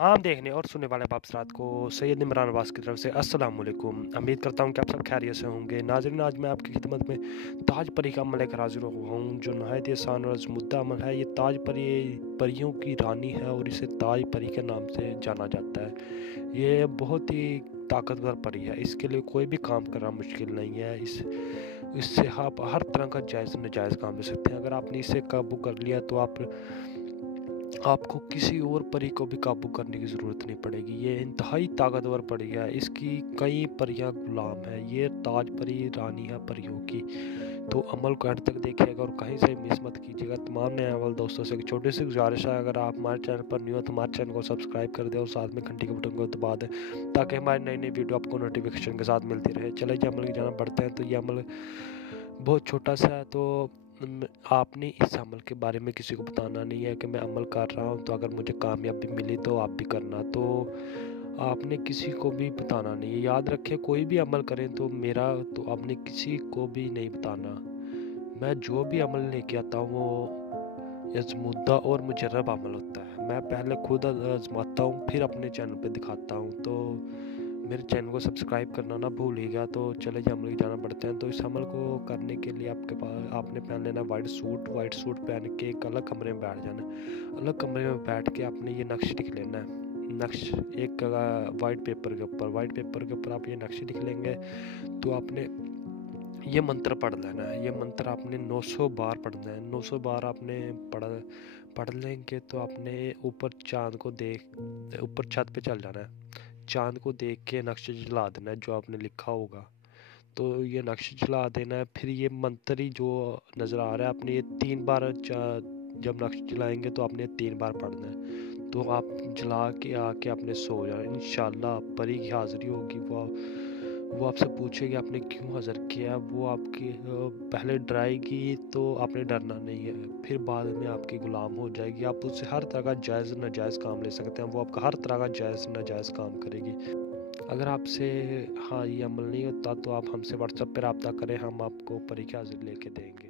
तमाम देखने और सुनने वाले बाप हज़रात को सैयद इमरान अब्बास की तरफ से अस्सलाम वालेकुम। उम्मीद करता हूँ कि आप सब खैरियत से होंगे। नाज़रीन, आज मैं आपकी खिदमत में ताज परी का अमल लेकर हाज़िर हुआ हूँ, जो नहायत ही आसान और आज़मुद्दा अमल है। ये ताज परी परियों की रानी है और इसे ताज परी के नाम से जाना जाता है। ये बहुत ही ताकतवर परी है। इसके लिए कोई भी काम करना मुश्किल नहीं है। इससे आप हर तरह का जायज़ नाजायज़ काम ले सकते हैं। अगर आपने इसे काबू कर लिया तो आपको किसी और परी को भी काबू करने की ज़रूरत नहीं पड़ेगी। ये इंतहाई ताकतवर परी है। इसकी कई परियां गुलाम हैं। ये ताज परी रानी है परियों की। तो अमल को एंड तक देखिएगा और कहीं से मिस मत कीजिएगा। तमाम नए अव्वल दोस्तों से एक छोटी सी गुजारिश है, अगर आप हमारे चैनल पर न्यू हो तो हमारे चैनल को सब्सक्राइब कर दें और साथ में घंटी के बटन को दबा दें, ताकि हमारी नई नई वीडियो आपको नोटिफिकेशन के साथ मिलती रहे। चले जी अमल की जाना बढ़ते हैं। तो ये अमल बहुत छोटा सा है, तो आपने इस अमल के बारे में किसी को बताना नहीं है कि मैं अमल कर रहा हूँ, तो अगर मुझे कामयाबी मिली तो आप भी करना। तो आपने किसी को भी बताना नहीं है। याद रखें, कोई भी अमल करें तो आपने किसी को भी नहीं बताना। मैं जो भी अमल लेके आता हूँ वो आज़मूदा और मुजर्रब अमल होता है। मैं पहले खुद आज़माता हूँ, फिर अपने चैनल पे दिखाता हूँ। तो मेरे चैनल को सब्सक्राइब करना ना भूलिएगा। तो चले जी अमल की जाना बढ़ते हैं। तो इस अमल को करने के लिए आपने पहन लेना वाइट सूट पहन के एक अलग कमरे में बैठ जाना है। अलग कमरे में बैठ के आपने ये नक्श लिख लेना है। नक्श एक वाइट पेपर के ऊपर आप ये नक्श लिख लेंगे। तो आपने ये मंत्र पढ़ लेना है। ये मंत्र आपने 900 बार पढ़ना है। 900 बार आपने पढ़ लेंगे तो आपने ऊपर छत पे चल जाना है। चांद को देख के नक्श जला देना है जो आपने लिखा होगा। तो ये नक्श जला देना है। फिर ये मंत्र ही जो नज़र आ रहा है, आपने ये 3 बार जब नक्श जलाएंगे तो आपने 3 बार पढ़ना है। तो आप जला के आके आपने सो जाना। इंशाल्लाह परी की हाज़िरी होगी। वो आपसे पूछेगी आपने क्यों हाज़िर किया। वो आपकी पहले डराएगी, तो आपने डरना नहीं है। फिर बाद में आपकी गुलाम हो जाएगी। आप उससे हर तरह का जायज़ नाजायज़ काम ले सकते हैं। वो आपका हर तरह का जायज़ नाजायज़ काम करेगी। अगर आपसे ये अमल नहीं होता तो आप हमसे व्हाट्सएप पर रब्ता करें, हम आपको परी की हाज़िरी लेके देंगे।